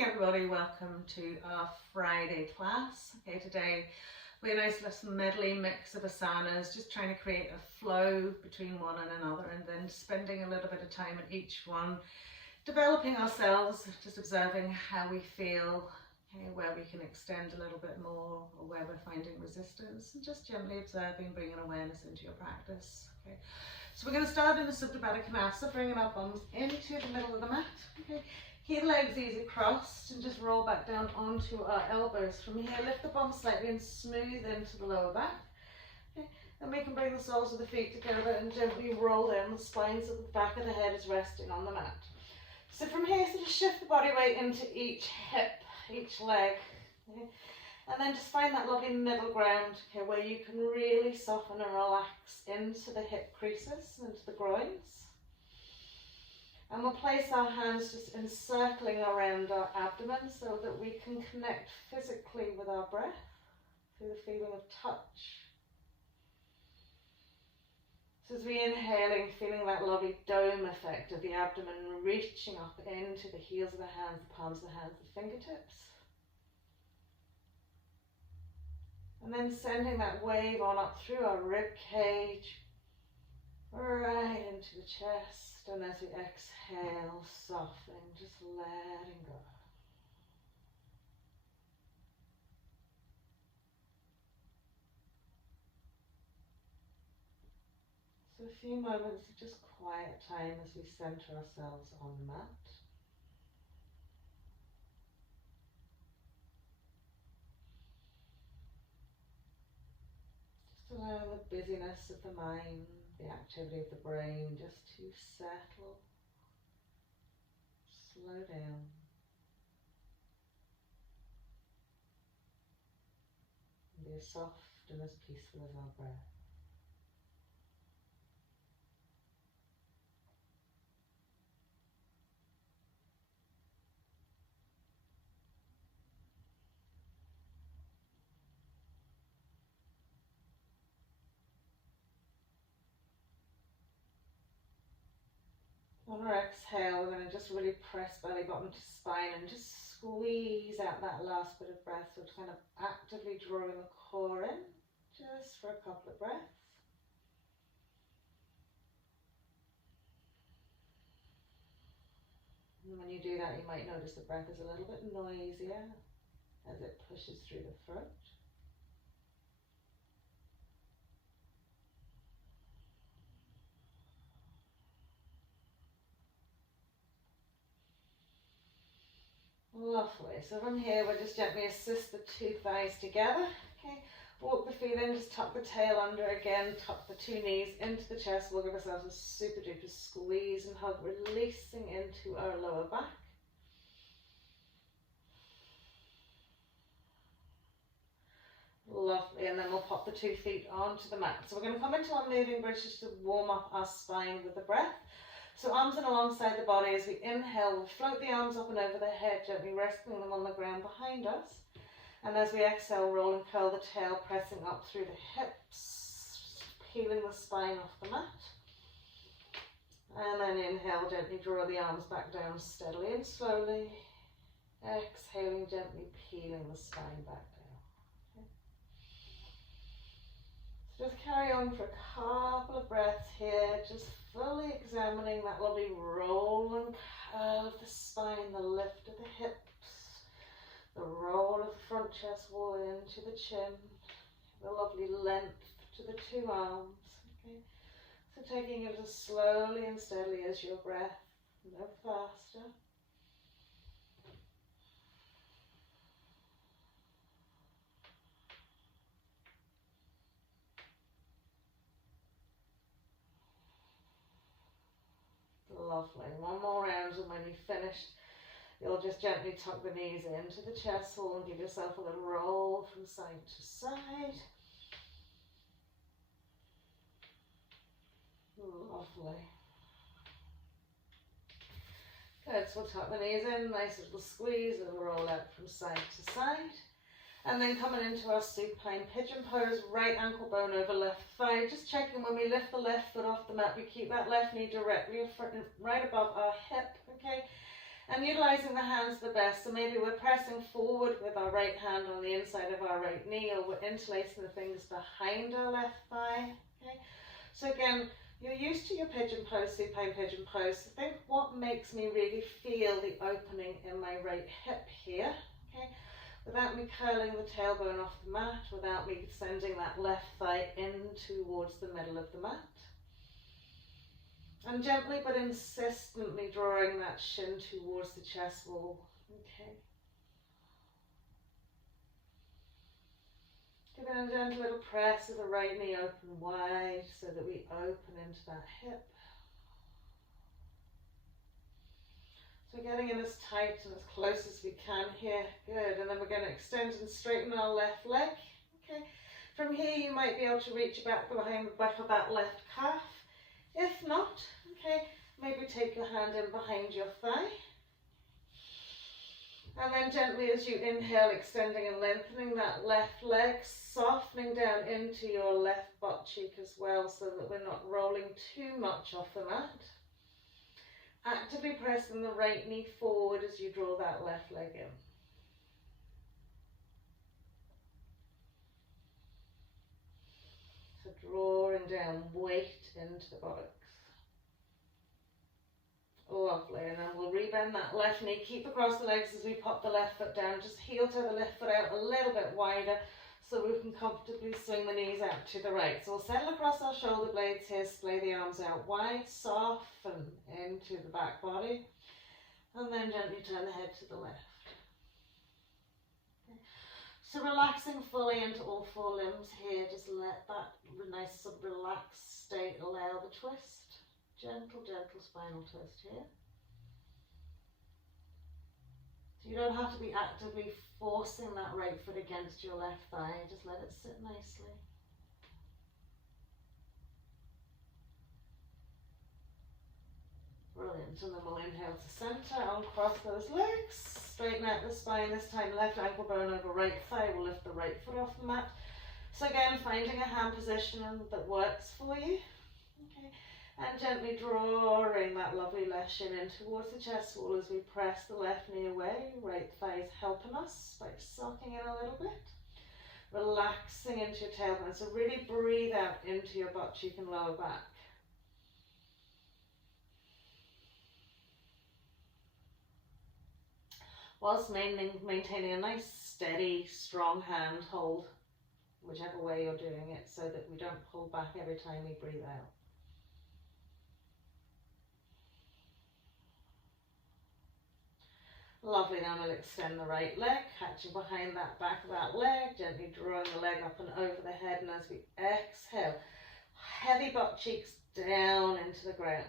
morning everybody, welcome to our Friday class. Okay, today we have a nice little medley mix of asanas, just trying to create a flow between one and another and then spending a little bit of time at each one, developing ourselves, just observing how we feel, okay, where we can extend a little bit more or where we're finding resistance, and just gently observing, bringing awareness into your practice. Okay, so we're going to start in the Supta Baddha Konasana, bringing our bums into the middle of the mat. Okay. Heel legs easy crossed and just roll back down onto our elbows. From here, lift the bum slightly and smooth into the lower back. Okay. Then we can bring the soles of the feet together and gently roll down the spine so the back of the head is resting on the mat. So from here, sort of shift the body weight into each hip, each leg. Okay. And then just find that lovely middle ground, okay, where you can really soften and relax into the hip creases, into the groins. And we'll place our hands just encircling around our abdomen so that we can connect physically with our breath through the feeling of touch. So as we inhaling, feeling that lovely dome effect of the abdomen reaching up into the heels of the hands, the palms of the hands, the fingertips. And then sending that wave on up through our rib cage, right into the chest. And as we exhale, softening, just letting go. So a few moments of just quiet time as we center ourselves on the mat. Just allowing the busyness of the mind, the activity of the brain just to settle, slow down. And be as soft and as peaceful as our breath. On our exhale, we're going to just really press belly button to spine and just squeeze out that last bit of breath. So kind of actively drawing the core in, just for a couple of breaths. And when you do that, you might notice the breath is a little bit noisier as it pushes through the throat. Lovely. So from here, we'll just gently assist the two thighs together. Okay. Walk the feet in, just tuck the tail under again, tuck the two knees into the chest. We'll give ourselves a super duper squeeze and hug, releasing into our lower back. Lovely. And then we'll pop the 2 feet onto the mat. So we're going to come into our moving bridge just to warm up our spine with the breath. So arms in alongside the body. As we inhale, we'll float the arms up and over the head, gently resting them on the ground behind us. And as we exhale, roll and curl the tail, pressing up through the hips, peeling the spine off the mat. And then inhale, gently draw the arms back down steadily and slowly. Exhaling, gently peeling the spine back down. Okay. So just carry on for a couple of breaths here, just fully examining that lovely roll and curl of the spine, the lift of the hips, the roll of the front chest wall into the chin, the lovely length to the two arms. Okay. So taking it as slowly and steadily as your breath, no faster. Lovely. One more round, and when you've finished, you'll just gently tuck the knees into the chest wall and give yourself a little roll from side to side. Lovely. Good, so we'll tuck the knees in, nice little squeeze, and roll out from side to side. And then coming into our supine pigeon pose, right ankle bone over left thigh. Just checking when we lift the left foot off the mat, we keep that left knee directly in front, right above our hip, okay? And utilising the hands the best. So maybe we're pressing forward with our right hand on the inside of our right knee, or we're interlacing the fingers behind our left thigh. Okay. So again, you're used to your pigeon pose, supine pigeon pose. So think, what makes me really feel the opening in my right hip here, okay? Without me curling the tailbone off the mat, without me sending that left thigh in towards the middle of the mat. And gently but insistently drawing that shin towards the chest wall, okay? Giving a gentle little press of the right knee open wide so that we open into that hip. So we're getting in as tight and as close as we can here. Good. And then we're going to extend and straighten our left leg. Okay. From here you might be able to reach back behind the back of that left calf. If not, okay, maybe take your hand in behind your thigh. And then gently as you inhale, extending and lengthening that left leg, softening down into your left butt cheek as well, so that we're not rolling too much off the mat. Actively pressing the right knee forward as you draw that left leg in. So drawing down weight into the buttocks. Lovely, and then we'll rebend that left knee, keep across the legs as we pop the left foot down, just heel toe the left foot out a little bit wider so we can comfortably swing the knees out to the right. So we'll settle across our shoulder blades here, splay the arms out wide, soften into the back body, and then gently turn the head to the left. Okay. So relaxing fully into all four limbs here, just let that nice sort of relaxed state allow the twist. Gentle, gentle spinal twist here. So you don't have to be actively forcing that right foot against your left thigh, just let it sit nicely. Brilliant, and then we'll inhale to centre, uncross those legs, straighten out the spine, this time left ankle bone over right thigh, we'll lift the right foot off the mat. So again, finding a hand position that works for you. Okay. And gently drawing that lovely left shin in towards the chest wall as we press the left knee away. Right thigh is helping us by sucking in a little bit. Relaxing into your tailbone. So really breathe out into your butt cheek and lower back. Whilst maintaining a nice, steady, strong hand hold, whichever way you're doing it, so that we don't pull back every time we breathe out. Lovely, now we'll extend the right leg, catching behind that back of that leg, gently drawing the leg up and over the head, and as we exhale, heavy butt cheeks down into the ground.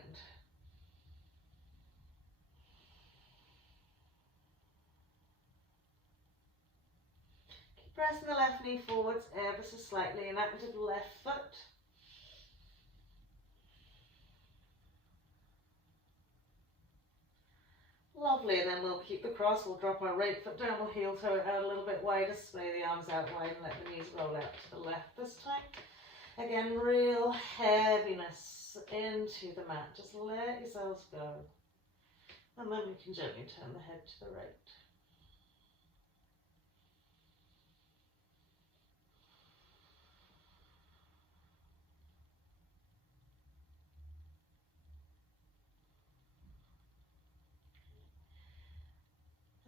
Keep pressing the left knee forwards ever so slightly, an active left foot. Lovely, and then we'll keep the cross, we'll drop our right foot down, we'll heel toe it out a little bit wider, splay the arms out wide and let the knees roll out to the left this time. Again, real heaviness into the mat, just let yourselves go. And then we can gently turn the head to the right.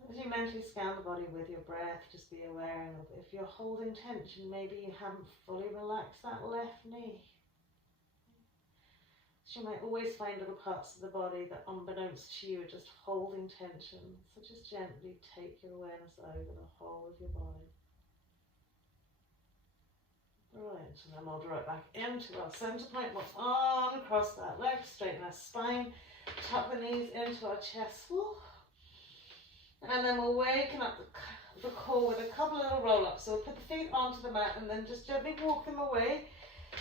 As you mentally scan the body with your breath, just be aware of if you're holding tension, maybe you haven't fully relaxed that left knee. So you might always find little parts of the body that, unbeknownst to you, are just holding tension. So just gently take your awareness over the whole of your body. Brilliant, and then we'll draw it back into our centre point. We'll uncross that leg, straighten our spine, tuck the knees into our chest wall. And then we'll waken up the core with a couple of little roll-ups. So we'll put the feet onto the mat and then just gently walk them away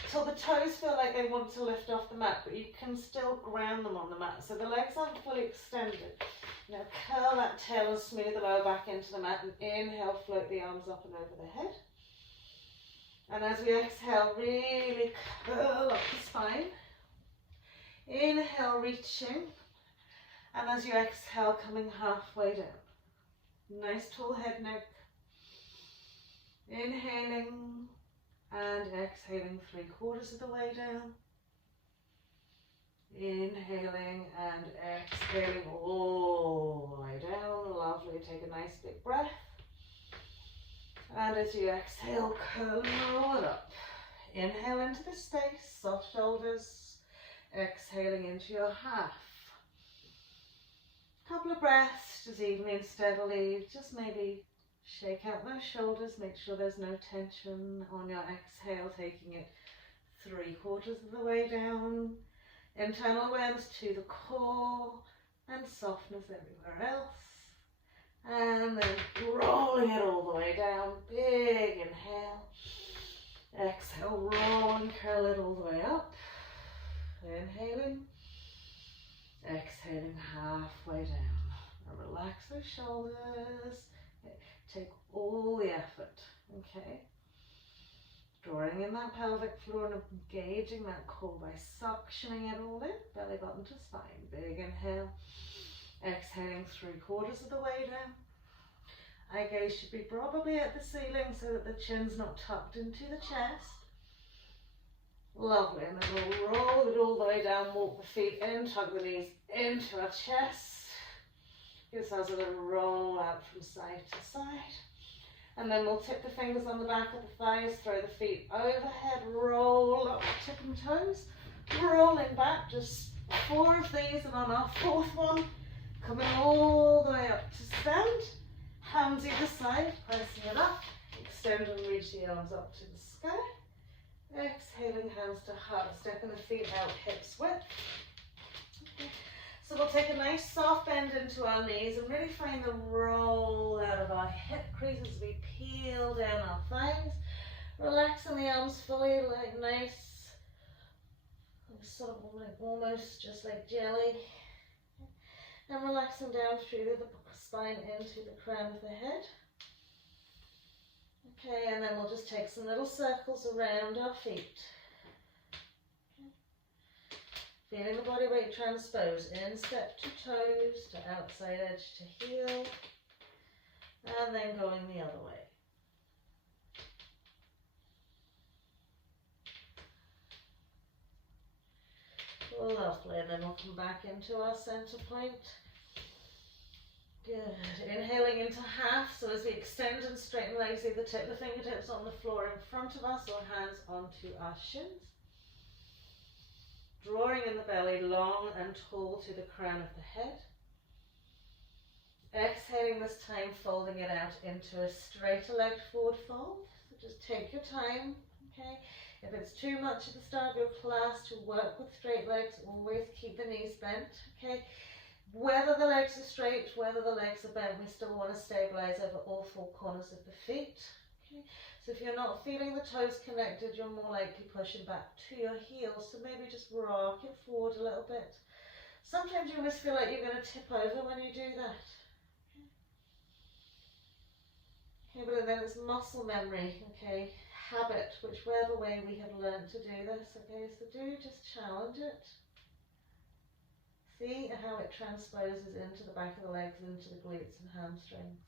till the toes feel like they want to lift off the mat, but you can still ground them on the mat. So the legs aren't fully extended. Now curl that tail and smooth the lower back into the mat, and inhale, float the arms up and over the head. And as we exhale, really curl up the spine. Inhale, reaching. And as you exhale, coming halfway down. Nice tall head, neck. Inhaling and exhaling 3/4 of the way down. Inhaling and exhaling all the way down. Lovely. Take a nice big breath. And as you exhale, curl it up. Inhale into the space, soft shoulders. Exhaling into your half. Couple of breaths, just evenly and steadily. Just maybe shake out those shoulders. Make sure there's no tension on your exhale. Taking it 3/4 of the way down. Internal awareness to the core and softness everywhere else. And then rolling it all the way down. Big inhale. Exhale, roll and curl it all the way up. Inhaling. Exhaling halfway down. And relax those shoulders. Take all the effort. Okay. Drawing in that pelvic floor and engaging that core by suctioning it all in. Belly button to spine. Big inhale. Exhaling 3/4 of the way down. Eye gaze should be probably at the ceiling so that the chin's not tucked into the chest. Lovely. And then we'll roll it all the way down. Walk the feet in. Tug the knees into our chest. Give ourselves a little roll out from side to side. And then we'll tip the fingers on the back of the thighs, throw the feet overhead, roll up the tip and toes, rolling back, just 4 of these, and on our 4th one, coming all the way up to stand, hands either side, pressing it up, extend and reach the arms up to the sky, exhaling hands to heart, stepping the feet out, hips width. Okay. So we'll take a nice soft bend into our knees and really find the roll out of our hip creases as we peel down our thighs. Relaxing the arms fully, like nice, sort of like almost just like jelly. And relaxing down through the spine into the crown of the head. Okay, and then we'll just take some little circles around our feet. Feeling the body weight transpose, instep to toes, to outside edge to heel, and then going the other way. Lovely, and then we'll come back into our center point. Good. Inhaling into half, so as we extend and straighten legs, either tip the fingertips on the floor in front of us or hands onto our shins. Drawing in the belly long and tall to the crown of the head. Exhaling this time, folding it out into a straighter legged forward fold. So just take your time, okay? If it's too much at the start of your class to work with straight legs, always keep the knees bent, okay? Whether the legs are straight, whether the legs are bent, we still want to stabilize over all 4 corners of the feet, okay? So if you're not feeling the toes connected, you're more likely pushing back to your heels. So maybe just rock it forward a little bit. Sometimes you almost feel like you're going to tip over when you do that. Okay, but then it's muscle memory, okay, habit, whichever way we have learned to do this, okay, so do just challenge it. See how it transposes into the back of the legs, into the glutes and hamstrings.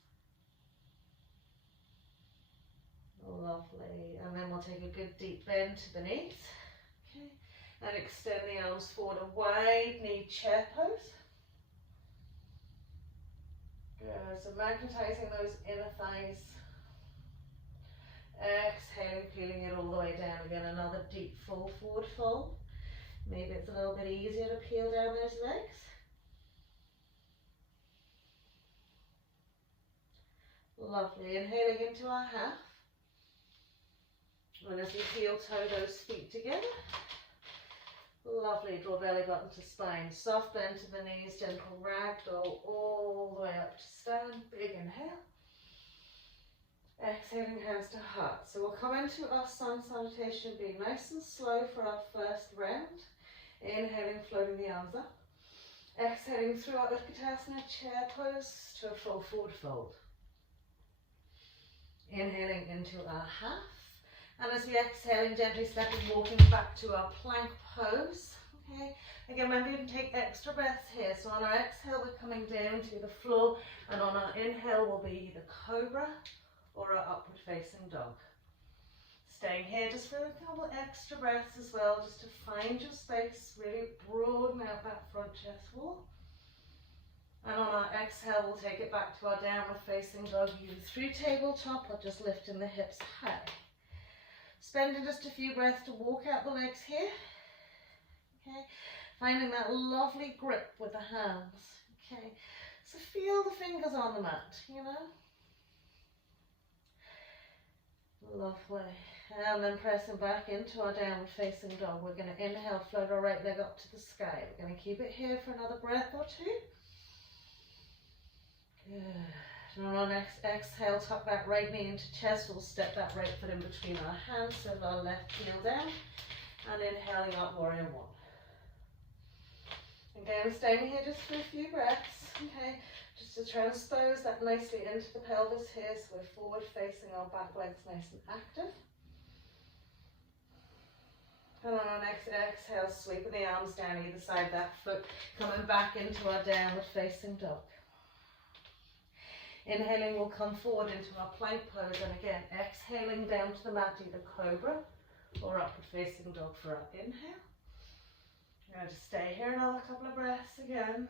Lovely, and then we'll take a good deep bend to the knees, okay, and extend the arms forward, a wide knee chair pose. Good, so magnetizing those inner thighs. Exhaling, peeling it all the way down again, another deep full forward fold. Maybe it's a little bit easier to peel down those legs. Lovely, inhaling into our half. And as we heel toe those feet together. Lovely, draw belly button to spine, soft bend to the knees, gentle ragdoll all the way up to stand, big inhale. Exhaling hands to heart. So we'll come into our sun salutation, being nice and slow for our first round. Inhaling, floating the arms up. Exhaling through our Utkatasana chair pose to a full forward fold. Inhaling into our half. And as we exhale, gently stepping, walking back to our plank pose. Okay, again, maybe you can take extra breaths here. So on our exhale, we're coming down to the floor, and on our inhale will be either cobra or our upward facing dog. Staying here just for a couple extra breaths as well, just to find your space, really broaden out that front chest wall. And on our exhale, we'll take it back to our downward facing dog, either through tabletop or just lifting the hips high. Spending just a few breaths to walk out the legs here. Okay, finding that lovely grip with the hands. Okay, so feel the fingers on the mat, you know. Lovely. And then pressing back into our downward facing dog. We're going to inhale, float our right leg up to the sky. We're going to keep it here for another breath or two. Good. And on our next exhale, tuck that right knee into chest. We'll step that right foot in between our hands, so our left heel down. And inhaling up, warrior one. Again, staying here just for a few breaths. Okay, just to transpose that nicely into the pelvis here, so we're forward facing, our back legs nice and active. And on our next exhale, sweeping the arms down either side, that foot coming back into our downward facing dog. Inhaling, we'll come forward into our plank pose, and again, exhaling down to the mat, either cobra or upward facing dog for our inhale. We're going to stay here another couple of breaths again.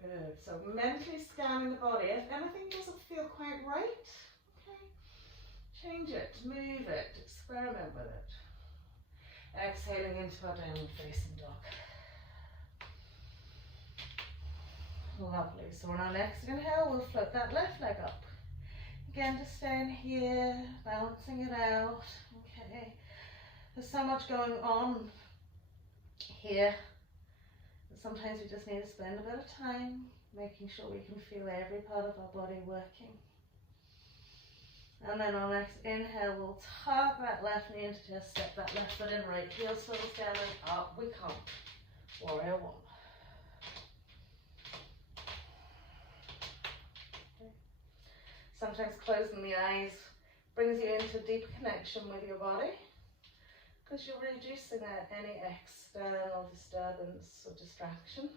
Good. So mentally scanning the body. If anything doesn't feel quite right, okay, change it, move it, experiment with it. Exhaling into our downward facing dog. Lovely. So on our next inhale, we'll float that left leg up. Again, just staying here, balancing it out. Okay. There's so much going on here that sometimes we just need to spend a bit of time making sure we can feel every part of our body working. And then on our next inhale, we'll tuck that left knee into chest, step that left foot in, right heel swivels down and up we come. Warrior one. Sometimes closing the eyes brings you into deep connection with your body, because you're reducing any external disturbance or distraction.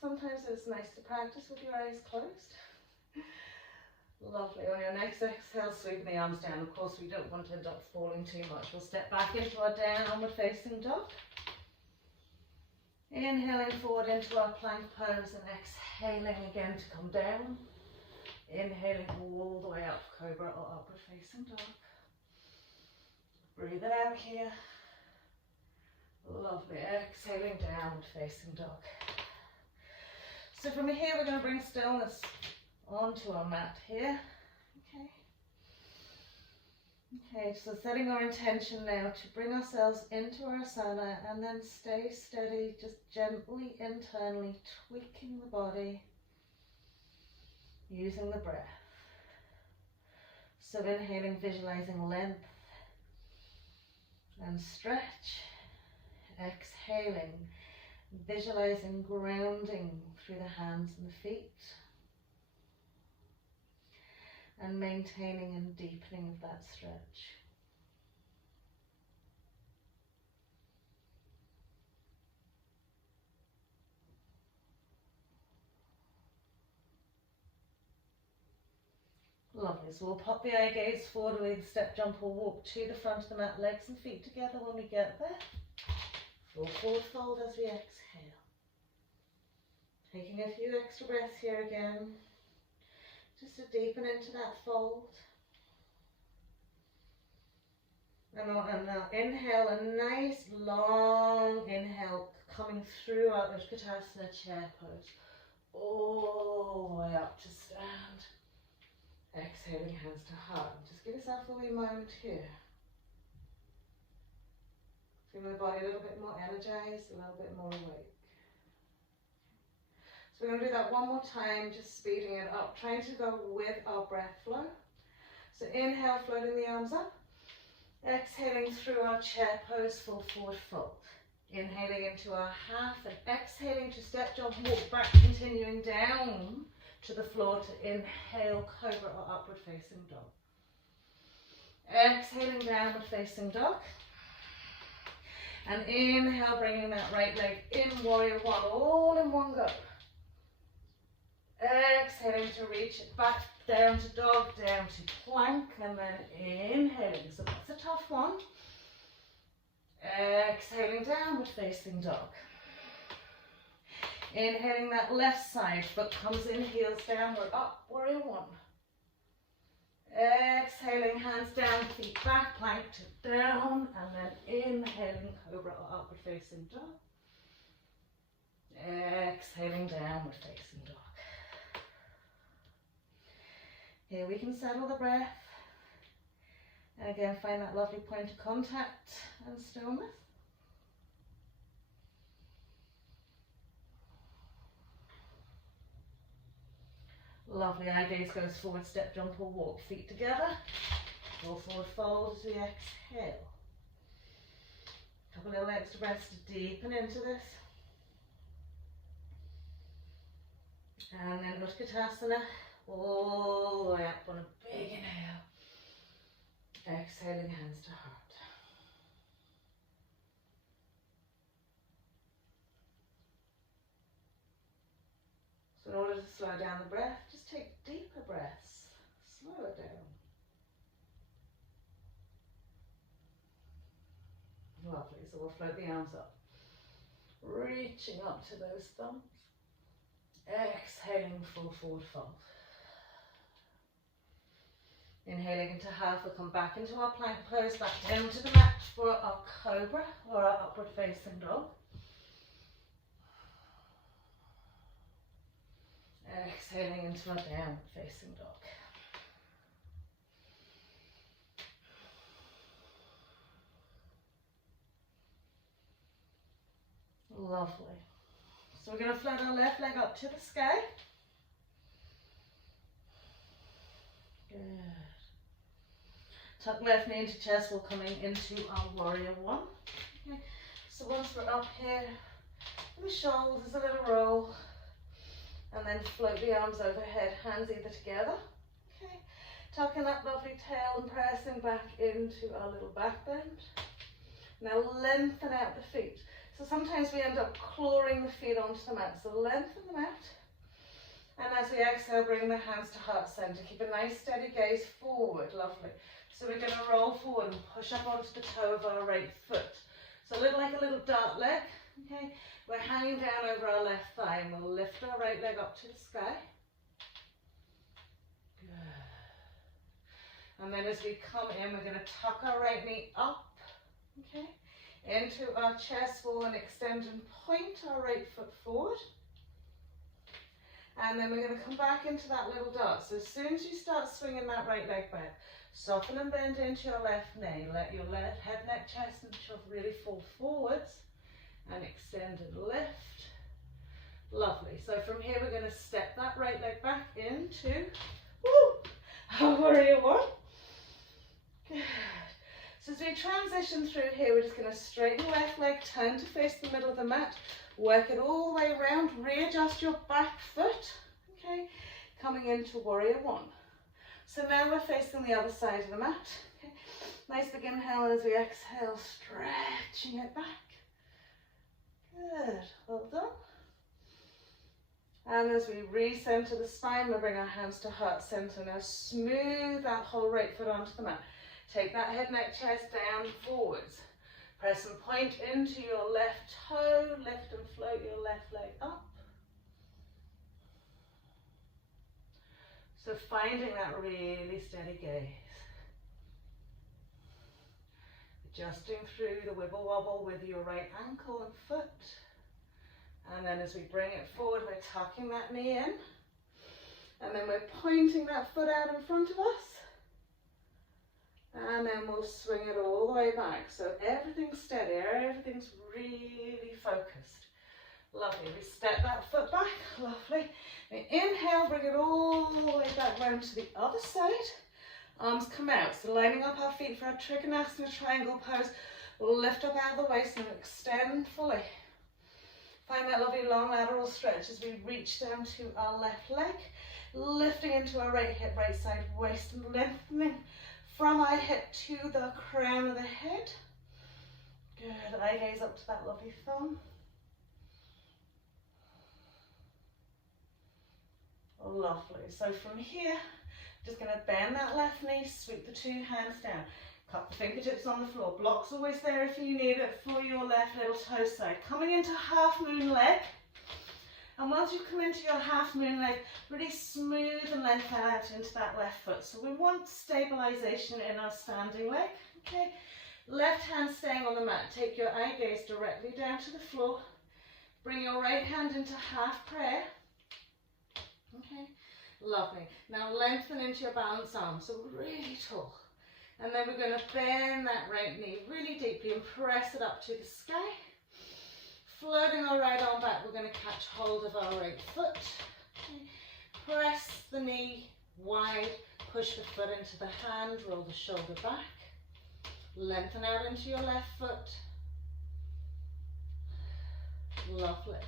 Sometimes it's nice to practice with your eyes closed. Lovely. On your next exhale, sweeping the arms down. Of course, we don't want to end up falling too much. We'll step back into our downward facing dog. Inhaling forward into our plank pose and exhaling again to come down. Inhaling all the way up, cobra or upward facing dog. Breathe it out here. Lovely. Exhaling downward facing dog. So from here, we're going to bring stillness onto our mat here. Okay. Okay, so setting our intention now to bring ourselves into our asana and then stay steady, just gently internally tweaking the body using the breath. So inhaling, visualizing length and stretch. Exhaling, visualizing grounding through the hands and the feet. And maintaining and deepening of that stretch. Lovely, so we'll pop the eye gaze forward, we'll either step, jump or walk to the front of the mat, legs and feet together when we get there. Full forward fold as we exhale. Taking a few extra breaths here again, just to deepen into that fold. And now inhale, a nice long inhale coming through our Utkatasana chair pose, all the way up to stand. Exhaling, hands to heart. Just give yourself a wee moment here. Feeling the body a little bit more energized, a little bit more awake. So we're going to do that one more time, just speeding it up, trying to go with our breath flow. So inhale, floating the arms up. Exhaling through our chair pose, full forward fold. Inhaling into our half and exhaling to step, jump, walk back, continuing down to the floor to inhale, cobra or upward facing dog. Exhaling, downward facing dog. And inhale, bringing that right leg in, warrior one, all in one go. Exhaling to reach it back down to dog, down to plank, and then inhaling. So that's a tough one. Exhaling, downward facing dog. Inhaling that left side, foot comes in, heels downward, up, warrior one. Exhaling, hands down, feet back, plank to down, and then inhaling, cobra or upward facing dog. Exhaling, downward facing dog. Here we can settle the breath. And again, find that lovely point of contact and stillness. Lovely, eye gaze goes forward, step, jump or walk, feet together. Roll forward, fold as we exhale. Couple little extra breaths to deepen into this. And then Utkatasana, all the way up on a big inhale. Exhaling, hands to heart. So in order to slow down the breath, just take deeper breaths. Slow it down. Lovely, so we'll float the arms up. Reaching up to those thumbs. Exhaling, full forward fold. Inhaling into half, we'll come back into our plank pose, back down to the mat for our cobra or our upward facing dog. Exhaling into our downward facing dog. Lovely. So we're going to float our left leg up to the sky. Good. Tuck left knee into chest, we're coming into our warrior one. Okay. So once we're up here, the shoulders, a little roll, and then float the arms overhead, hands either together. Okay. Tucking that lovely tail and pressing back into our little back bend. Now lengthen out the feet. So sometimes we end up clawing the feet onto the mat. So lengthen them out. And as we exhale, bring the hands to heart center. Keep a nice steady gaze forward. Lovely. So we're going to roll forward and push up onto the toe of our right foot. So a little like a little dart leg. Okay. We're hanging down over our left thigh and we'll lift our right leg up to the sky. Good. And then as we come in, we're going to tuck our right knee up. Okay. Into our chest wall and extend and point our right foot forward. And then we're going to come back into that little dart. So as soon as you start swinging that right leg back, soften and bend into your left knee. Let your left head, neck, chest and shove really fall forwards. And extend and lift. Lovely. So from here we're going to step that right leg back into our warrior one. Good. So as we transition through here, we're just going to straighten the left leg, turn to face the middle of the mat, work it all the way around, readjust your back foot, okay, coming into warrior one. So now we're facing the other side of the mat. Okay. Nice big inhale, and as we exhale, stretching it back. Good, well done. And as we recenter the spine, we'll bring our hands to heart center. Now smooth that whole right foot onto the mat. Take that head, neck, chest down, forwards. Press and point into your left toe. Lift and float your left leg up. So finding that really steady gaze. Adjusting through the wibble wobble with your right ankle and foot. And then as we bring it forward, we're tucking that knee in. And then we're pointing that foot out in front of us. And then we'll swing it all the way back. So everything's steady, everything's really focused. Lovely. We step that foot back. Lovely. We inhale, bring it all the way back round to the other side. Arms come out. So lining up our feet for our Trikonasana triangle pose. We'll lift up out of the waist and extend fully. Find that lovely long lateral stretch as we reach down to our left leg. Lifting into our right hip, right side waist and lengthening from our hip to the crown of the head. Good, eye gaze up to that lovely thumb. Lovely. So from here, just going to bend that left knee, sweep the two hands down. Cup the fingertips on the floor. Block's always there if you need it for your left little toe side. Coming into half moon leg. And once you come into your half moon leg, really smooth and lengthen out into that left foot. So we want stabilization in our standing leg. Okay. Left hand staying on the mat. Take your eye gaze directly down to the floor. Bring your right hand into half prayer. Okay. Lovely. Now lengthen into your balance arm. So really tall. And then we're going to bend that right knee really deeply and press it up to the sky. Floating our right arm back, we're going to catch hold of our right foot. Okay. Press the knee wide, push the foot into the hand, roll the shoulder back. Lengthen out into your left foot. Lovely.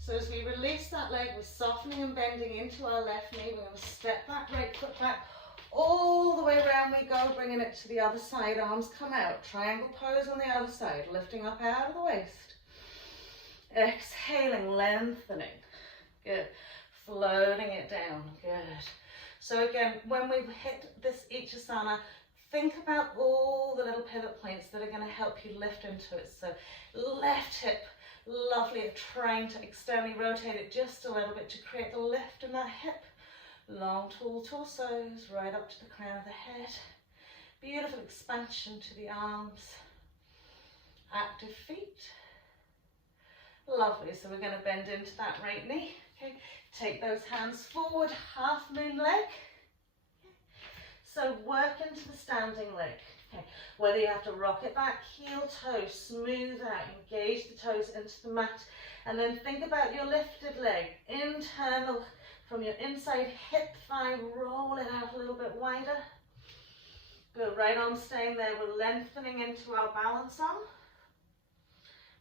So as we release that leg, we're softening and bending into our left knee. We're going to step that right foot back. All the way around we go, bringing it to the other side. Arms come out. Triangle pose on the other side. Lifting up out of the waist. Exhaling, lengthening. Good. Floating it down. Good. So again, when we hit this each asana, think about all the little pivot points that are going to help you lift into it. So left hip, lovely at trying to externally rotate it just a little bit to create the lift in that hip. Long, tall torsos, right up to the crown of the head. Beautiful expansion to the arms. Active feet. Lovely, so we're going to bend into that right knee. Okay, take those hands forward, half moon leg. So work into the standing leg. Okay, whether you have to rock it back, heel, toe, smooth out, engage the toes into the mat. And then think about your lifted leg, internal, from your inside hip, thigh, roll it out a little bit wider. Good, right arm staying there. We're lengthening into our balance arm.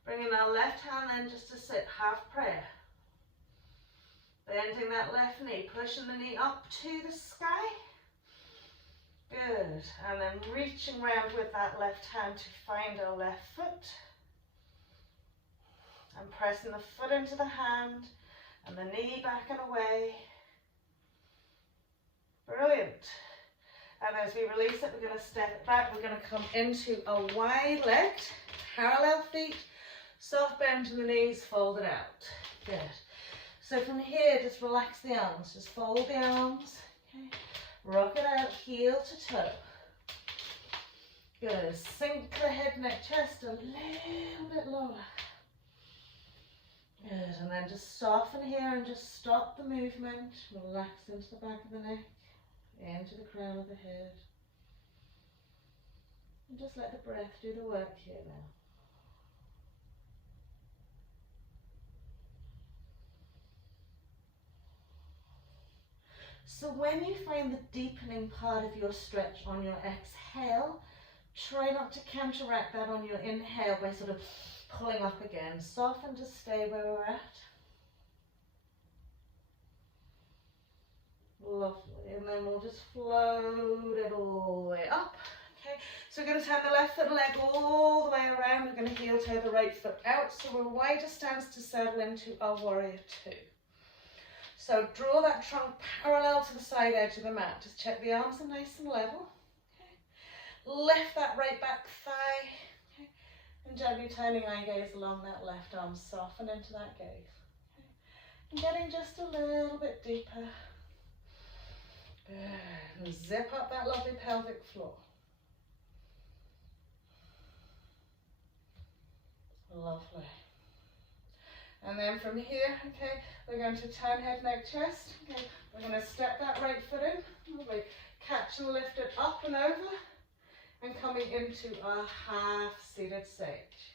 Bringing our left hand then just to sit, half prayer. Bending that left knee, pushing the knee up to the sky. Good, and then reaching round with that left hand to find our left foot. And pressing the foot into the hand. And the knee back and away. Brilliant. And as we release it, we're going to step it back. We're going to come into a wide legged, parallel feet, soft bend to the knees, fold it out. Good. So from here, just relax the arms. Just fold the arms. Okay. Rock it out, heel to toe. Good. Sink the head, neck, chest a little bit lower. Good, and then just soften here and just stop the movement. Relax into the back of the neck, into the crown of the head. And just let the breath do the work here now. So when you find the deepening part of your stretch on your exhale, try not to counteract that on your inhale by sort of pulling up again. Soften to stay where we're at. Lovely. And then we'll just float it all the way up. Okay. So we're going to turn the left foot and leg all the way around. We're going to heel toe the right foot out. So we're wider stance to settle into our warrior two. So draw that trunk parallel to the side edge of the mat. Just check the arms are nice and level. Okay. Lift that right back thigh. Okay. And gently turning eye gaze along that left arm, soften into that gaze. Okay. And getting just a little bit deeper. Good. And zip up that lovely pelvic floor. Lovely. And then from here, okay, we're going to turn head, neck, chest. Okay, we're going to step that right foot in. Lovely. Catch and lift it up and over. And coming into our half-seated sage.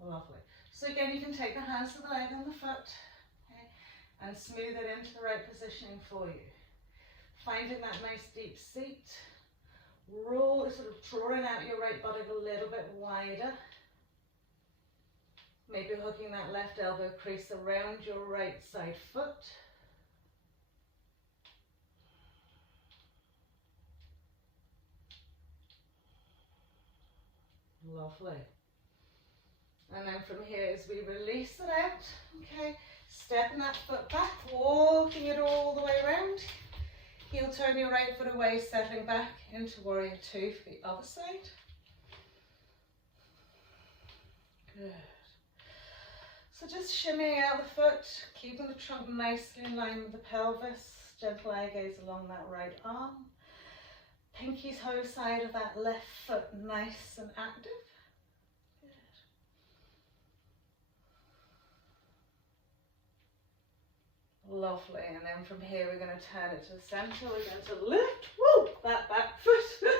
Lovely. So again, you can take the hands to the leg and the foot, okay, and smooth it into the right positioning for you. Finding that nice deep seat. Roll, sort of drawing out your right buttock a little bit wider. Maybe hooking that left elbow crease around your right side foot. Lovely. And then from here, as we release it out, okay, stepping that foot back, walking it all the way around. Heel turn your right foot away, settling back into warrior two for the other side. Good. So just shimmying out the foot, keeping the trunk nicely in line with the pelvis. Gentle eye gaze along that right arm. Pinky toe side of that left foot nice and active. Lovely, and then from here we're going to turn it to the centre. We're going to lift, woo, that back foot.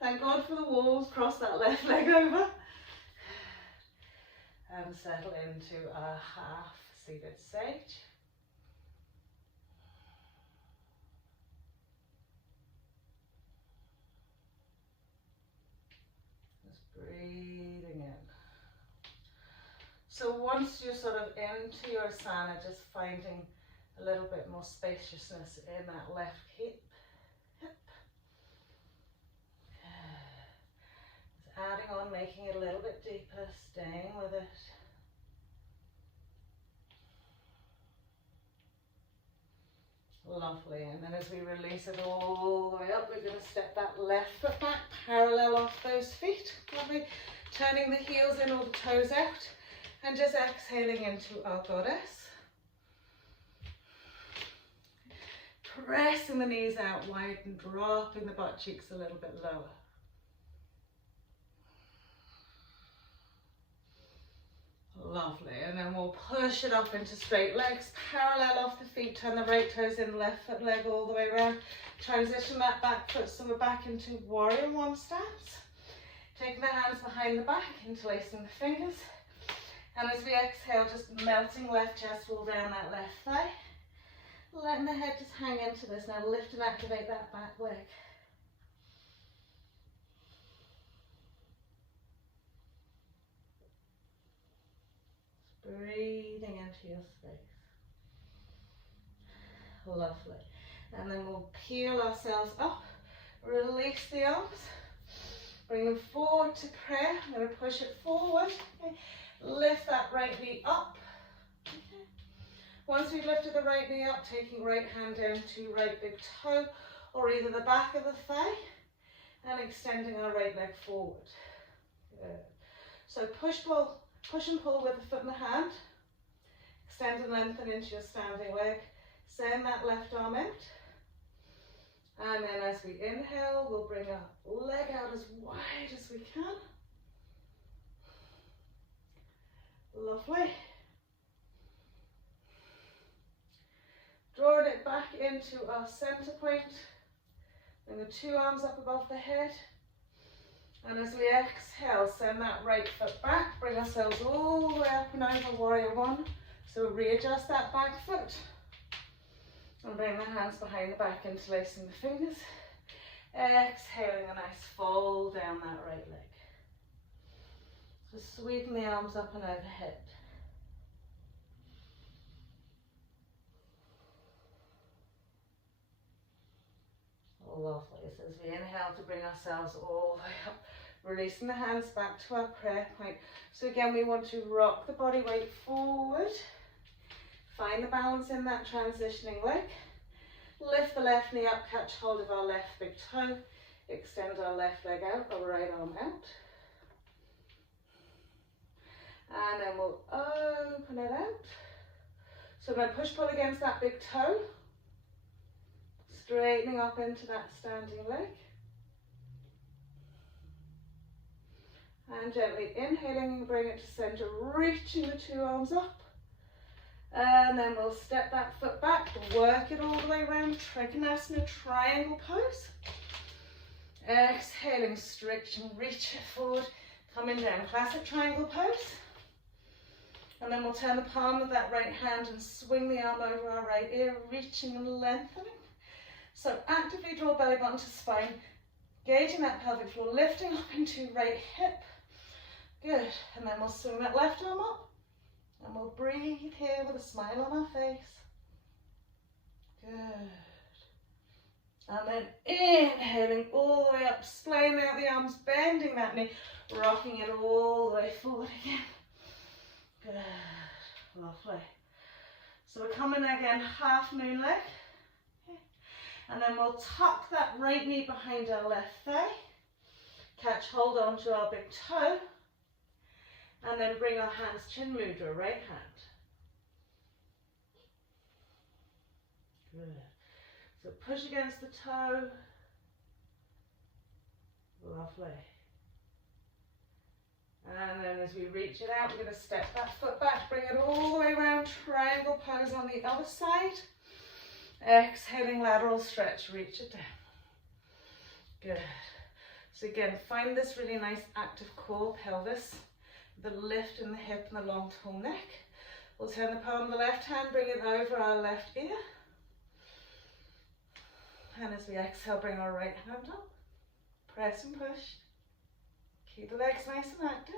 Thank God for the walls. Cross that left leg over. And settle into a half seated sage. Just breathing in. So once you're sort of into your asana, just finding a little bit more spaciousness in that left hip. Just adding on, making it a little bit deeper, staying with it. Lovely, and then as we release it all the way up, we're going to step that left foot back, parallel off those feet. Lovely, turning the heels in or the toes out, and just exhaling into our goddess. Pressing the knees out wide and dropping the butt cheeks a little bit lower. Lovely, and then we'll push it up into straight legs, parallel off the feet, turn the right toes in, left foot leg all the way around. Transition that back foot so we're back into warrior one stance. Taking the hands behind the back, interlacing the fingers. And as we exhale, just melting left chest wall down that left thigh. Letting the head just hang into this. Now lift and activate that back leg. Just breathing into your space. Lovely. And then we'll peel ourselves up. Release the arms. Bring them forward to prayer. I'm going to push it forward. Okay. Lift that right knee up. Okay. Once we've lifted the right knee up, taking right hand down to right big toe or either the back of the thigh and extending our right leg forward. Good. So push and pull with the foot and the hand. Extend and lengthen into your standing leg. Send that left arm out. And then as we inhale, we'll bring our leg out as wide as we can. Lovely. Drawing it back into our center point. Bring the two arms up above the head. And as we exhale, send that right foot back. Bring ourselves all the way up and over warrior one. So readjust that back foot. And bring the hands behind the back, interlacing the fingers. Exhaling a nice fold down that right leg. Just sweeping the arms up and overhead. Lovely. So as we inhale to bring ourselves all the way up, releasing the hands back to our prayer point. So again, we want to rock the body weight forward. Find the balance in that transitioning leg. Lift the left knee up, catch hold of our left big toe. Extend our left leg out, our right arm out. And then we'll open it out. So I'm going to push-pull against that big toe. Straightening up into that standing leg. And gently inhaling, bring it to center, reaching the two arms up. And then we'll step that foot back, work it all the way around, Trikonasana, triangle pose. Exhaling, stretch and reach it forward, coming down, classic triangle pose. And then we'll turn the palm of that right hand and swing the arm over our right ear, reaching and lengthening. So actively draw belly button to spine, gauging that pelvic floor, lifting up into right hip. Good. And then we'll swing that left arm up. And we'll breathe here with a smile on our face. Good. And then inhaling all the way up, splaying out the arms, bending that knee, rocking it all the way forward again. Good, lovely. So we're coming again, half moon leg. Okay. And then we'll tuck that right knee behind our left thigh. Catch hold onto our big toe. And then bring our hands chin mudra, right hand. Good. So push against the toe. Lovely. And then as we reach it out, we're going to step that foot back, bring it all the way around, triangle pose on the other side. Exhaling, lateral stretch, reach it down. Good. So again, find this really nice active core, pelvis, the lift in the hip and the long tall neck. We'll turn the palm of the left hand, bring it over our left ear. And as we exhale, bring our right hand up. Press and push. Keep the legs nice and active.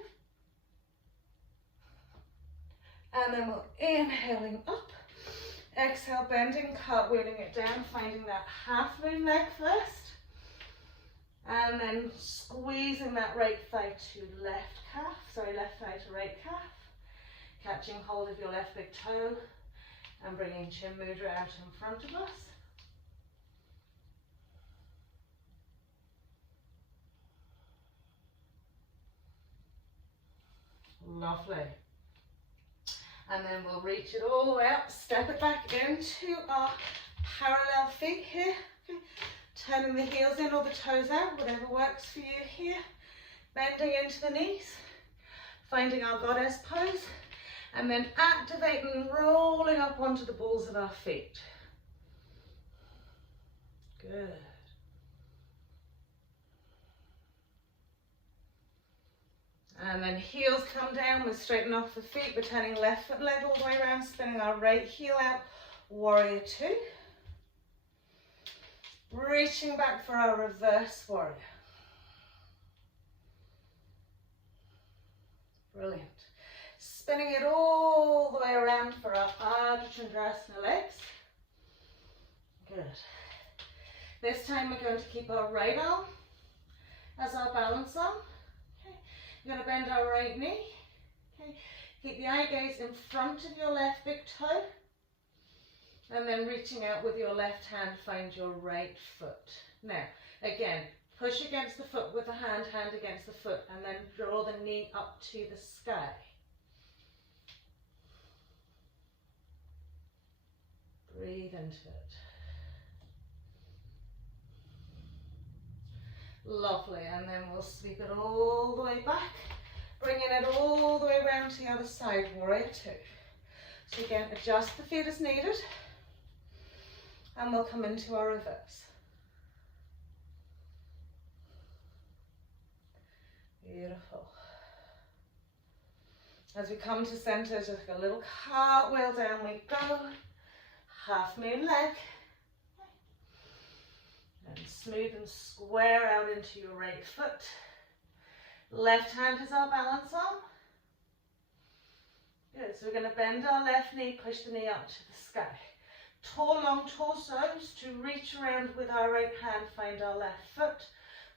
And then we'll inhaling up. Exhale, bending, cartwheeling it down, finding that half moon leg first. And then squeezing that right thigh to left thigh to right calf. Catching hold of your left big toe and bringing chin mudra out in front of us. Lovely. And then we'll reach it all the way up, step it back into our parallel feet here. Okay. Turning the heels in or the toes out, whatever works for you here. Bending into the knees, finding our goddess pose, and then activating and rolling up onto the balls of our feet. Good. And then heels come down, we straighten off the feet, we're turning left foot and leg all the way around, spinning our right heel out, warrior two. Reaching back for our reverse warrior. Brilliant. Spinning it all the way around for our Ardha Chandrasana legs. Good. This time we're going to keep our right arm as our balance arm. Okay. We're going to bend our right knee. Okay. Keep the eye gaze in front of your left big toe. And then reaching out with your left hand, find your right foot. Now, again, push against the foot with the hand, hand against the foot, and then draw the knee up to the sky. Breathe into it. Lovely, and then we'll sweep it all the way back, bringing it all the way around to the other side, warrior two. So again, adjust the feet as needed. And we'll come into our reverse. Beautiful. As we come to center, just a little cartwheel down we go. Half moon leg. And smooth and square out into your right foot. Left hand is our balance arm. Good, so we're going to bend our left knee, push the knee up to the sky. Tall, long torsos to reach around with our right hand, find our left foot.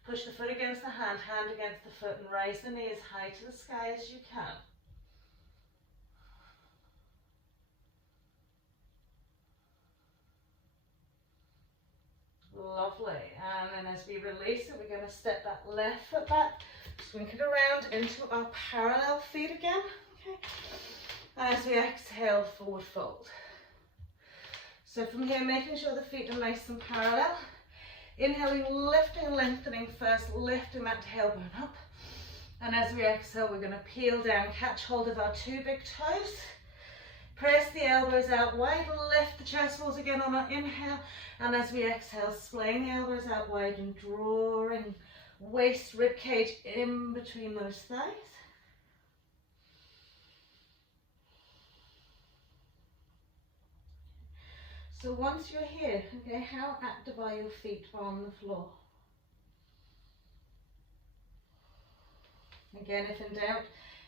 Push the foot against the hand, hand against the foot, and raise the knee as high to the sky as you can. Lovely. And then as we release it, we're going to step that left foot back, swing it around into our parallel feet again. Okay. As we exhale, forward fold. So from here, making sure the feet are nice and parallel. Inhaling, lifting, lengthening first, lifting that tailbone up. And as we exhale, we're going to peel down, catch hold of our two big toes. Press the elbows out wide, lift the chest walls again on our inhale. And as we exhale, splaying the elbows out wide and drawing waist, rib cage in between those thighs. So once you're here, okay, how active are your feet on the floor? Again, if in doubt,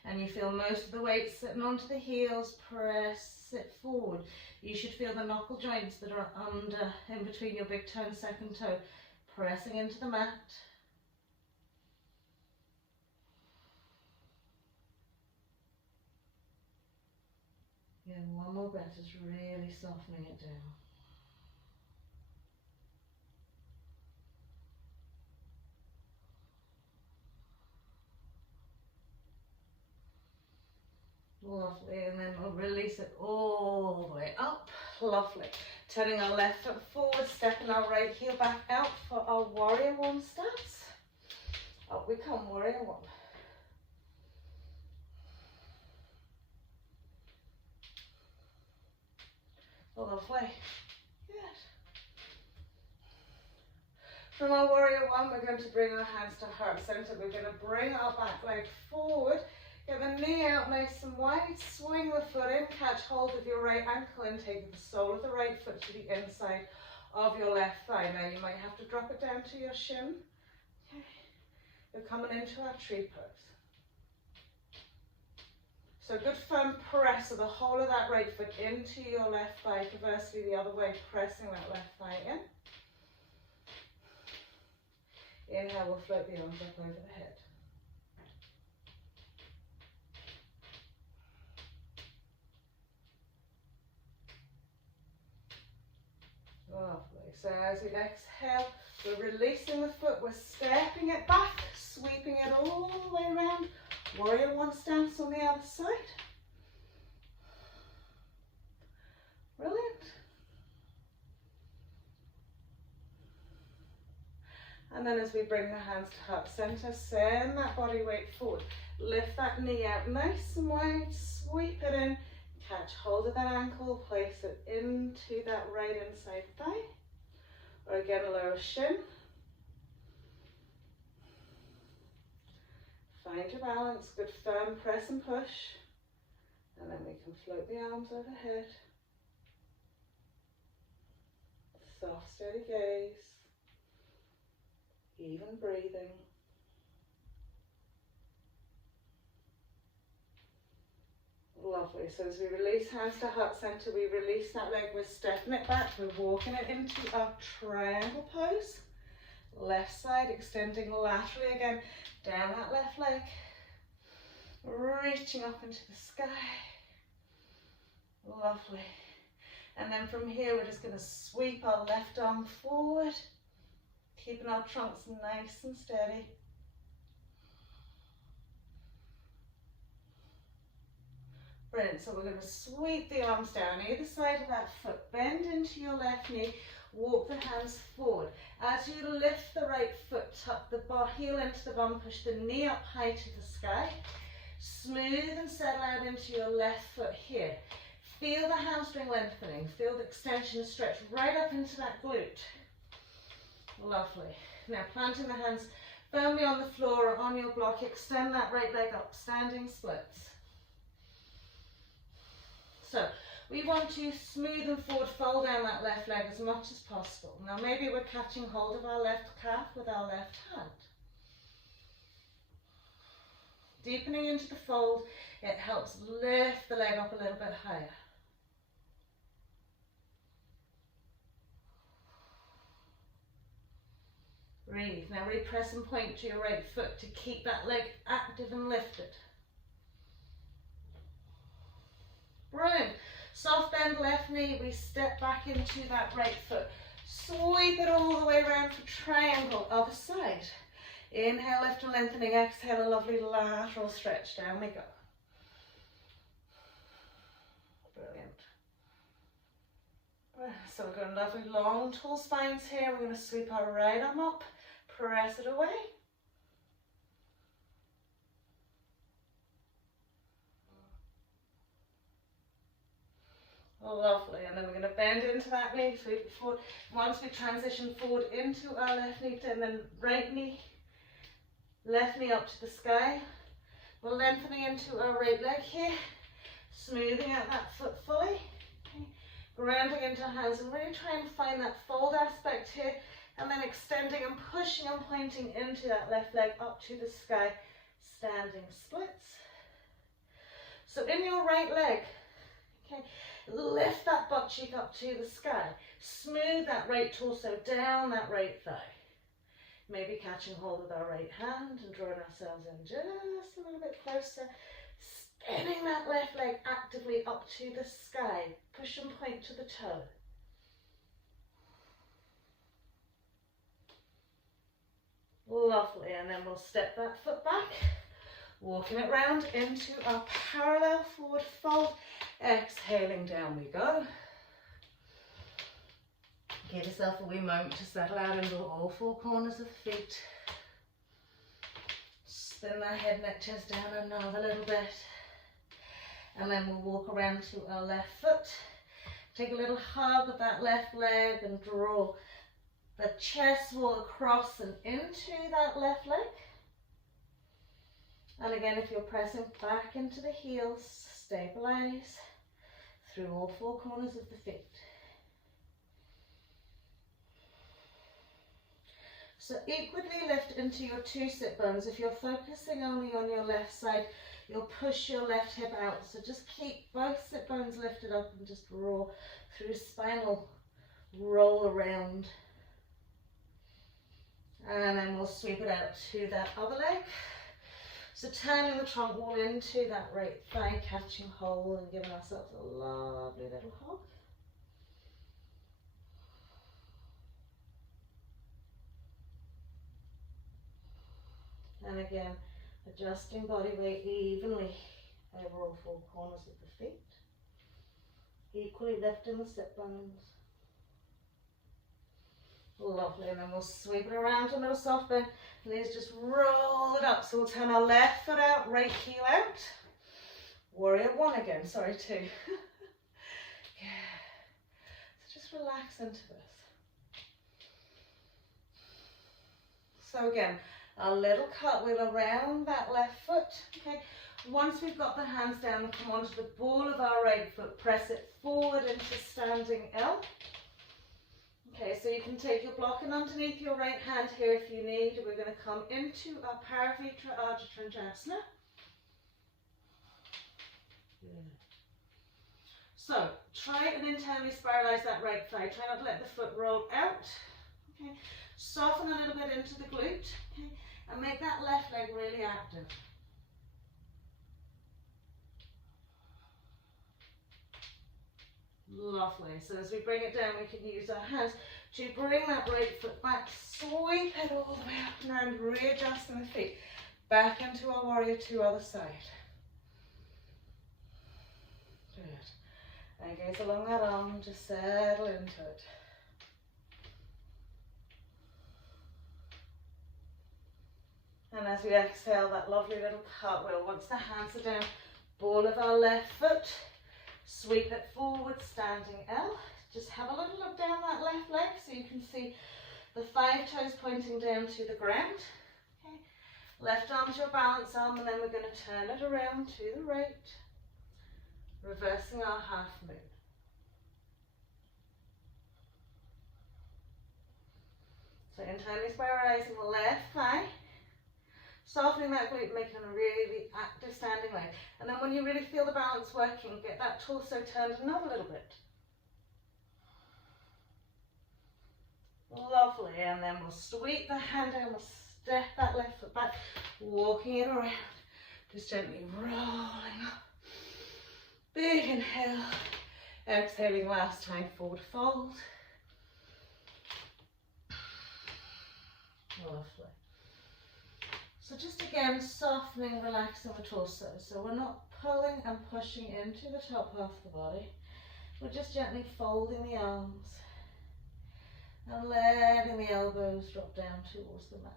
and you feel most of the weight sitting onto the heels, press it forward. You should feel the knuckle joints that are under, in between your big toe and second toe, pressing into the mat. Yeah, one more breath, just really softening it down. Lovely, and then we'll release it all the way up. Lovely. Turning our left foot forward, stepping our right heel back out for our warrior one stance. Up we come, warrior one. Lovely. Good. From our warrior one, we're going to bring our hands to heart center. We're going to bring our back leg forward. Get the knee out nice and wide, swing the foot in, catch hold of your right ankle and take the sole of the right foot to the inside of your left thigh. Now you might have to drop it down to your shin. Okay. We're coming into our tree pose. So good firm press of the whole of that right foot into your left thigh, conversely the other way, pressing that left thigh in. Inhale, we'll float the arms up over the head. Lovely. So as we exhale, we're releasing the foot, we're stepping it back, sweeping it all the way around. Warrior one stance on the other side. Brilliant. And then as we bring the hands to heart center, send that body weight forward. Lift that knee out nice and wide, sweep it in, catch hold of that ankle, place it into that right inside thigh. Or again, lower shin. Find your balance, good firm press and push. And then we can float the arms overhead. Soft, steady gaze. Even breathing. Lovely. So as we release hands to heart center, we release that leg, we're stepping it back, we're walking it into our triangle pose. Left side, extending laterally again, down that left leg, reaching up into the sky. Lovely. And then from here, we're just going to sweep our left arm forward, keeping our trunks nice and steady. Brilliant. So we're going to sweep the arms down either side of that foot, bend into your left knee, walk the hands forward. As you lift the right foot, tuck the heel into the bum, push the knee up high to the sky. Smooth and settle out into your left foot here. Feel the hamstring lengthening, feel the extension stretch right up into that glute. Lovely. Now planting the hands firmly on the floor or on your block, extend that right leg up, standing splits. So we want to smooth and forward fold down that left leg as much as possible. Now maybe we're catching hold of our left calf with our left hand. Deepening into the fold, it helps lift the leg up a little bit higher. Breathe. Now really press and point to your right foot to keep that leg active and lifted. Brilliant. Soft bend left knee, we step back into that right foot. Sweep it all the way around for triangle, other side. Inhale, lift and lengthening. Exhale, a lovely lateral stretch. Down we go. Brilliant. So we've got lovely long, tall spines here. We're going to sweep our right arm up, press it away. Lovely, and then we're going to bend into that knee, sweep it forward. Once we transition forward into our left knee, and then right knee, left knee up to the sky. We're lengthening into our right leg here, smoothing out that foot fully. Okay. Grounding into hands and really try and find that fold aspect here, and then extending and pushing and pointing into that left leg up to the sky, standing splits. So in your right leg, okay, lift that butt cheek up to the sky. Smooth that right torso down that right thigh. Maybe catching hold with our right hand and drawing ourselves in just a little bit closer. Spinning that left leg actively up to the sky. Push and point to the toe. Lovely, and then we'll step that foot back, walking it round into our parallel forward fold. Exhaling, down we go. Give yourself a wee moment to settle out into all four corners of the feet. Spin that head, neck, chest down another little bit. And then we'll walk around to our left foot. Take a little hug of that left leg and draw the chest wall across and into that left leg. And again, if you're pressing back into the heels, stabilize through all four corners of the feet. So equally lift into your two sit bones. If you're focusing only on your left side, you'll push your left hip out. So just keep both sit bones lifted up and just roll through spinal roll around. And then we'll sweep it out to that other leg. So turning the trunk wall into that right thigh, catching hold and giving ourselves a lovely little hug. And again, adjusting body weight evenly over all four corners of the feet. Equally lifting the sit bones. Lovely, and then we'll sweep it around to a little soft bend. Knees just roll it up. So we'll turn our left foot out, right heel out. Warrior one again, sorry, two. Yeah. So just relax into this. So again, a little cartwheel around that left foot. Okay. Once we've got the hands down, come onto the ball of our right foot. Press it forward into standing L. Okay, so you can take your blocking underneath your right hand here if you need. We're going to come into our Paravitra Ardha Trikonasana. So try and internally spiralize that right thigh. Try not to let the foot roll out. Okay, soften a little bit into the glute. Okay, and make that left leg really active. Lovely. So as we bring it down, we can use our hands to bring that right foot back, sweep it all the way up and around, readjusting the feet back into our warrior two, other side. Good. And gaze along that arm, just settle into it. And as we exhale, that lovely little cartwheel. Once the hands are down, ball of our left foot. Sweep it forward, standing L. Just have a little look down that left leg so you can see the 5 toes pointing down to the ground. Okay. Left arm to your balance arm, and then we're going to turn it around to the right, reversing our half moon. So internally spiralizing the left thigh. Softening that glute, making a really active standing leg. And then when you really feel the balance working, get that torso turned another little bit. Lovely, and then we'll sweep the hand down, we'll step that left foot back, walking it around, just gently rolling up. Big inhale, exhaling last time, forward fold. Lovely. So just again, softening, relaxing the torso. So we're not pulling and pushing into the top half of the body. We're just gently folding the arms and letting the elbows drop down towards the mat.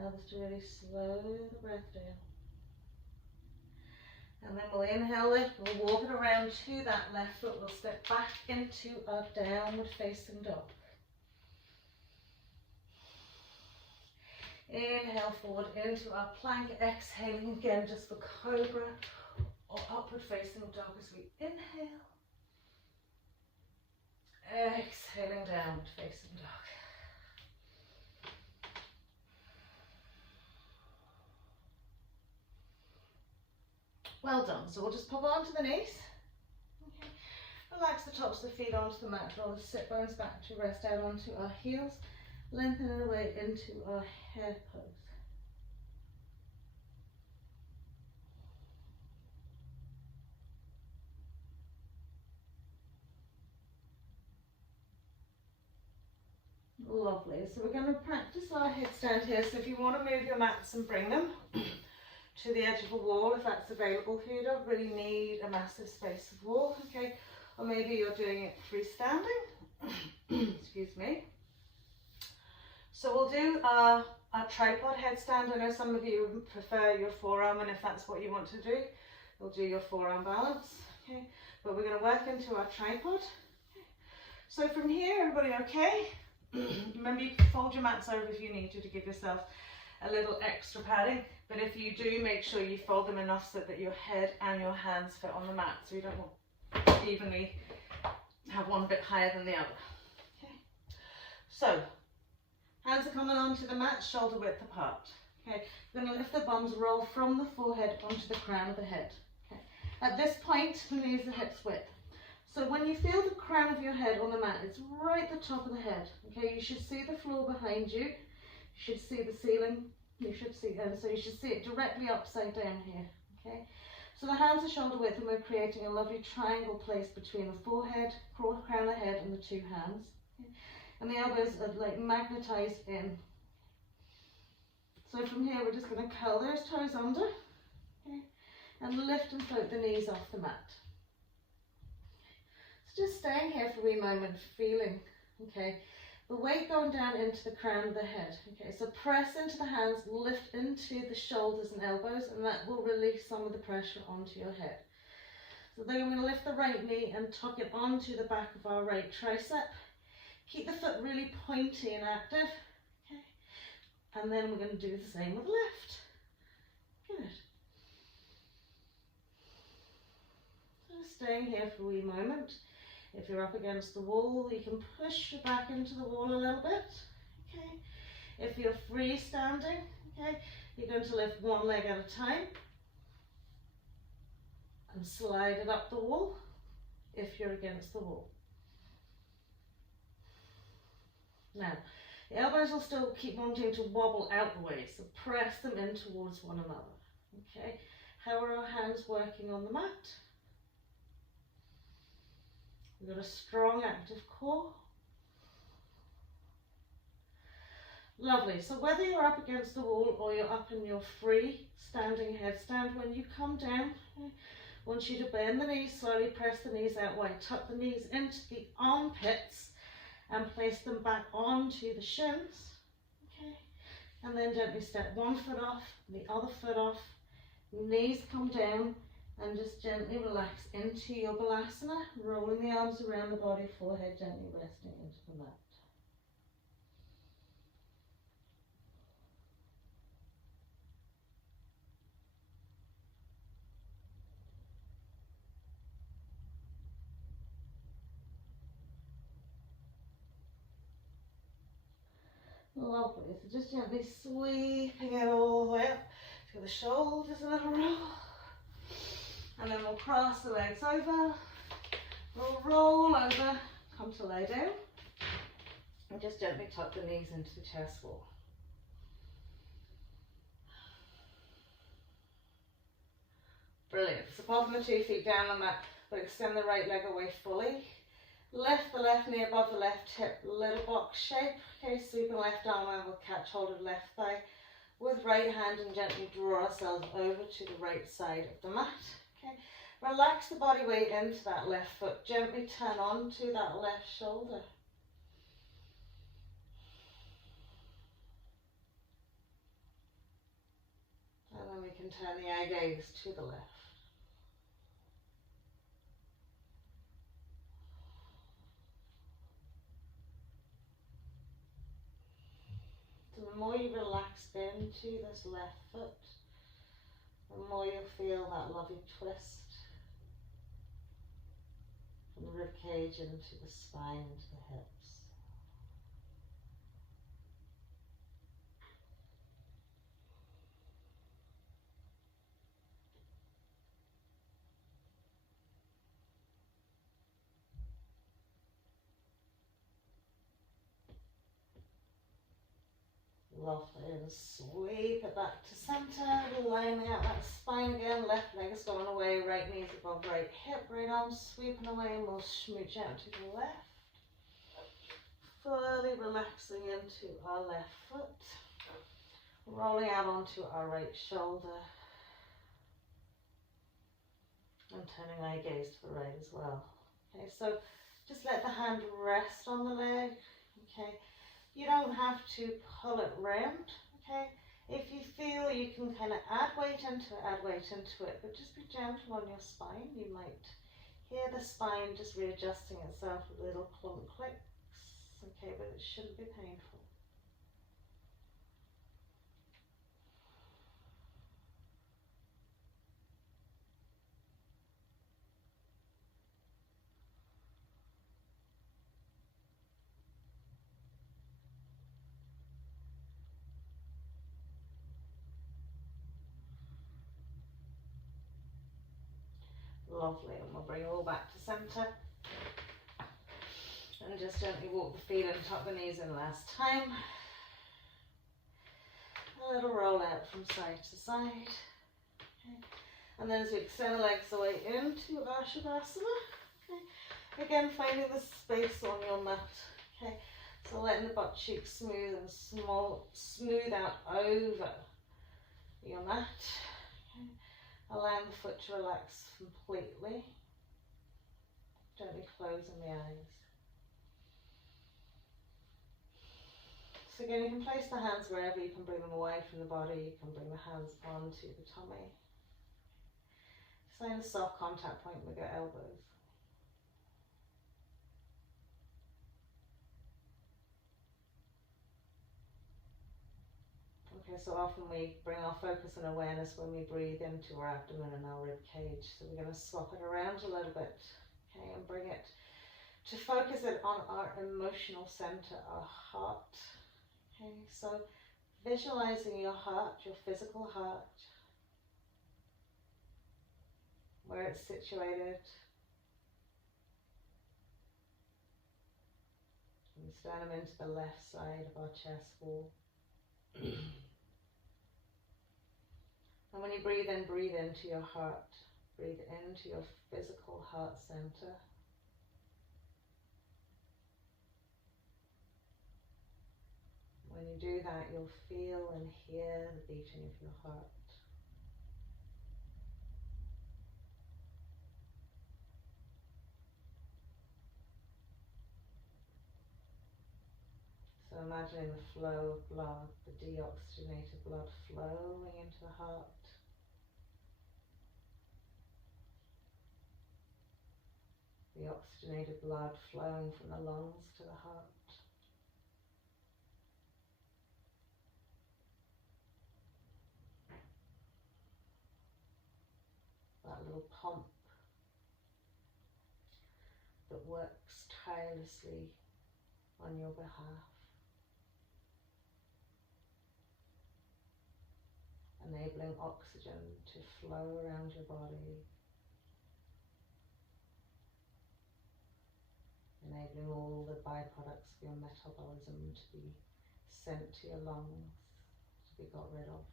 Allow us to really slow the breath down. And then we'll inhale it, we'll walk it around to that left foot, we'll step back into our downward facing dog. Inhale forward into our plank, exhaling again just for cobra or upward facing dog as we inhale. Exhaling down, facing dog. Well done. So we'll just pop onto the knees. Okay. Relax the tops of the feet onto the mat. Roll the sit bones back to rest out onto our heels. Lengthen it away into our hare pose. Lovely. So we're going to practice our headstand here. So if you want to move your mats and bring them to the edge of a wall, if that's available for you, you don't really need a massive space of wall, okay? Or maybe you're doing it freestanding. Excuse me. So we'll do our tripod headstand. I know some of you prefer your forearm, and if that's what you want to do, you'll do your forearm balance, okay? But we're going to work into our tripod. Okay. So from here, everybody okay? Remember, you can fold your mats over if you need to give yourself a little extra padding, but if you do, make sure you fold them enough so that your head and your hands fit on the mat, so you don't want to evenly have one bit higher than the other. Okay. So hands are coming onto the mat, shoulder width apart. Okay, we're going to lift the bums, roll from the forehead onto the crown of the head. Okay. At this point, the knees are hips width. So when you feel the crown of your head on the mat, it's right at the top of the head. Okay, you should see the floor behind you. You should see the ceiling. You should see, so you should see it directly upside down here. Okay, so the hands are shoulder width, and we're creating a lovely triangle place between the forehead, crown of the head, and the two hands. Okay. And the elbows are like magnetized in. So from here, we're just going to curl those toes under, okay, and lift and float the knees off the mat. So just staying here for a wee moment, feeling, okay, the weight going down into the crown of the head. Okay, so press into the hands, lift into the shoulders and elbows, and that will release some of the pressure onto your head. So then we're going to lift the right knee and tuck it onto the back of our right tricep. Keep the foot really pointy and active. Okay, and then we're going to do the same with the left. Good. So staying here for a wee moment. If you're up against the wall, you can push your back into the wall a little bit. Okay. If you're freestanding, okay, you're going to lift one leg at a time and slide it up the wall if you're against the wall. Now, the elbows will still keep wanting to wobble out the way, so press them in towards one another. Okay. How are our hands working on the mat? We've got a strong active core. Lovely. So whether you're up against the wall or you're up in your free standing headstand, when you come down, okay, I want you to bend the knees, slowly press the knees out wide, tuck the knees into the armpits and place them back onto the shins. Okay, and then gently step one foot off, the other foot off, knees come down, and just gently relax into your balasana, rolling the arms around the body, forehead gently resting into the mat. Lovely. So just gently sweeping it all the way up to the shoulders, a little roll. And then we'll cross the legs over, we'll roll over, come to lay down, and just gently tuck the knees into the chest wall. Brilliant. So popping the 2 feet down on that, but extend the right leg away fully. Lift the left knee above the left hip, little box shape. Okay, sweep the left arm and we'll catch hold of left thigh with right hand and gently draw ourselves over to the right side of the mat. Okay, relax the body weight into that left foot. Gently turn onto that left shoulder. And then we can turn the eye gaze to the left. So the more you relax relaxed into this left foot, the more you'll feel that loving twist from the rib cage into the spine, into the hips. Lovely, and sweep it back to center, lining out that spine again, left leg is going away, right knee's above right hip, right arm sweeping away, and we'll smooch out to the left. Fully relaxing into our left foot, rolling out onto our right shoulder, and turning our gaze to the right as well. Okay, so just let the hand rest on the leg, okay. You don't have to pull it round, okay? If you feel you can kind of add weight into it, but just be gentle on your spine. You might hear the spine just readjusting itself with little clump clicks, okay, but it shouldn't be painful. Lovely, and we'll bring it all back to center. And just gently walk the feet and tuck the knees in last time. A little roll out from side to side. Okay. And then as we extend the legs away into our Shavasana. Okay. Again, finding the space on your mat. Okay. So letting the butt cheeks smooth and smooth out over your mat. Okay. Allowing the foot to relax completely. Gently closing the eyes. So again, you can place the hands wherever. You can bring them away from the body. You can bring the hands onto the tummy. Find a soft contact point with your elbows. Okay, so often we bring our focus and awareness when we breathe into our abdomen and our rib cage. So we're going to swap it around a little bit, okay, and bring it to focus it on our emotional center, our heart. Okay, so visualizing your heart, your physical heart, where it's situated. And sternum into the left side of our chest wall. And when you breathe into your heart. Breathe into your physical heart center. When you do that, you'll feel and hear the beating of your heart. So imagining the flow of blood, the deoxygenated blood flowing into the heart. The oxygenated blood flowing from the lungs to the heart. That little pump that works tirelessly on your behalf. Enabling oxygen to flow around your body. Enabling all the byproducts of your metabolism to be sent to your lungs, to be got rid of.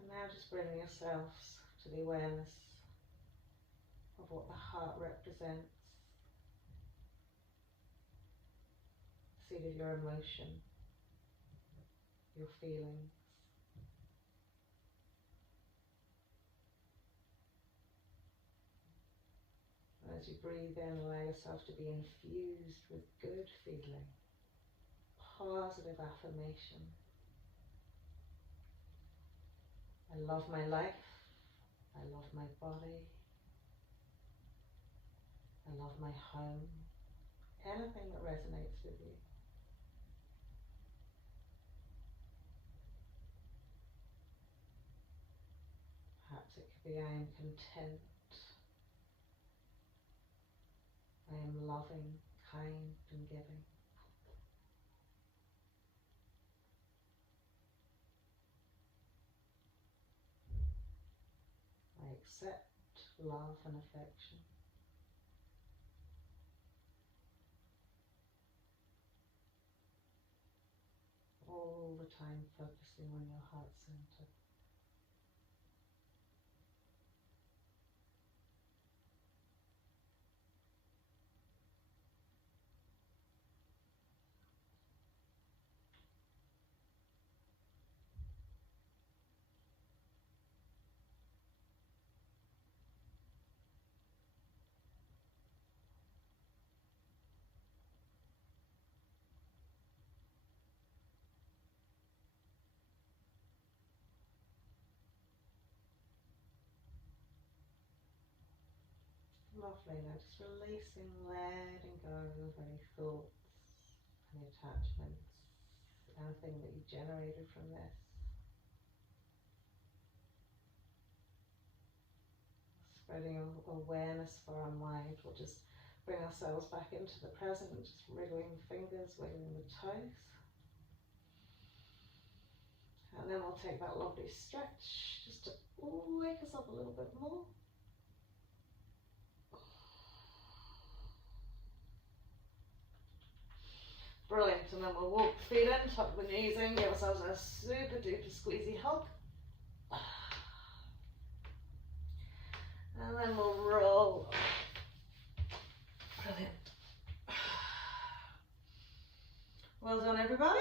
And now just bring yourselves to the awareness of what the heart represents. Seat of your emotion, your feelings. And as you breathe in, allow yourself to be infused with good feeling. positive affirmation. I love my life. I love my body. I love my home. Anything that resonates with you. Perhaps it could be I am content. I am loving, kind and giving. I accept love and affection. All the time focusing on your heart center. Lovely, now just releasing, letting go of any thoughts, any attachments, anything that you generated from this. Spreading awareness far and wide. We'll just bring ourselves back into the present, just wriggling the fingers, wiggling the toes. And then we'll take that lovely stretch just to wake us up a little bit more. Brilliant, and then we'll walk the feet in, tuck the knees in, give ourselves a super duper squeezy hug. And then we'll roll. Brilliant. Well done, everybody.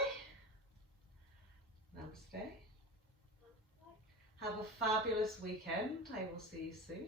Namaste. Have a fabulous weekend. I will see you soon.